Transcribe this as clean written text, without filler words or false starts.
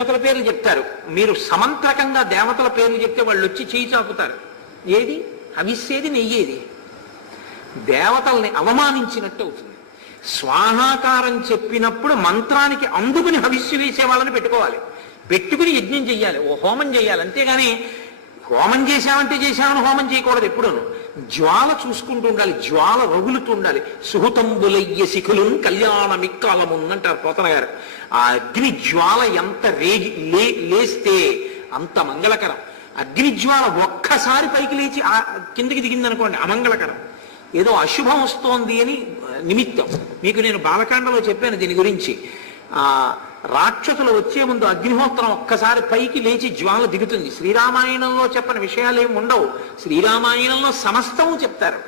దేవతల పేర్లు చెప్తారు. మీరు సమంత్రకంగా దేవతల పేర్లు చెప్తే వాళ్ళు వచ్చి చేయి చాపుతారు. ఏది హవిస్సేది, నెయ్యేది? దేవతల్ని అవమానించినట్టు అవుతుంది. స్వాహాకారం చెప్పినప్పుడు మంత్రానికి అందుకుని హవిస్సు వేసే వాళ్ళని పెట్టుకోవాలి, పెట్టుకుని యజ్ఞం చెయ్యాలి, ఓ హోమం చేయాలి. అంతేగాని హోమం చేశామంటే చేశామని హోమం చేయకూడదు. ఎప్పుడూను జ్వాల చూసుకుంటూ ఉండాలి, జ్వాల రగులుతూ ఉండాలి. సుహృతంబులయ్య శిఖులు కళ్యాణ మిక్కాలముందంటారు పోతన గారు. ఆ అగ్ని జ్వాల ఎంత లేస్తే అంత మంగళకరం. అగ్ని జ్వాల ఒక్కసారి పైకి లేచి ఆ కిందికి దిగిందనుకోండి అమంగళకరం, ఏదో అశుభం వస్తోంది అని నిమిత్తం. మీకు నేను బాలకాండలో చెప్పాను దీని గురించి. రాక్షసులు వచ్చే ముందు అగ్నిహోత్రం ఒక్కసారి పైకి లేచి జ్వాల దిగుతుంది. శ్రీరామాయణంలో చెప్పని విషయాలు ఏమి ఉండవు, శ్రీరామాయణంలో సమస్తము చెప్తారు.